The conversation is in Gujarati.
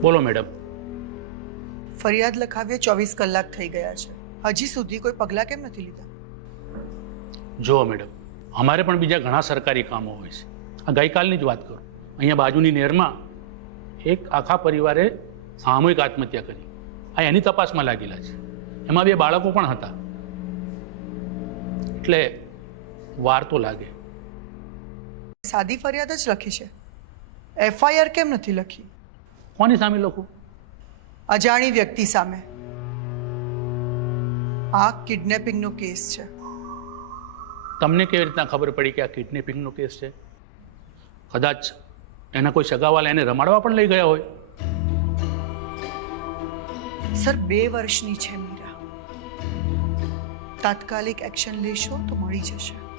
બોલો મેડમ. ફરિયાદ લખાવીએ ચોવીસ કલાક થઈ ગયા છે. હજી સુધી કોઈ પગલાં કેમ નથી લીધા? જુઓ મેડમ અમારે પણ બીજા ઘણા સરકારી કામો હોય છે. આ ગઈકાલની જ વાત કરું. અહીંયા બાજુની નેરમાં એક આખા પરિવારે સામૂહિક આત્મહત્યા કરી. આ એની તપાસમાં લાગેલા છે. એમાં બે બાળકો પણ હતા. એટલે વાર તો લાગે. સાદી ફરિયાદ જ લખી છે. એફઆઈઆર કેમ નથી લખી? કોની સામે લખું? અજાણી વ્યક્તિ સામે. આ કિડનેપિંગનો કેસ છે. તમને કેવી રીતના ખબર પડી કે આ કિડનેપિંગનો કેસ છે? કદાચ એના કોઈ સગાવાલા એને રમાડવા પણ લઈ ગયા હોય. સર બે વર્ષની છે મીરા. તાત્કાલિક એક્શન લેશો તો મળી જશે.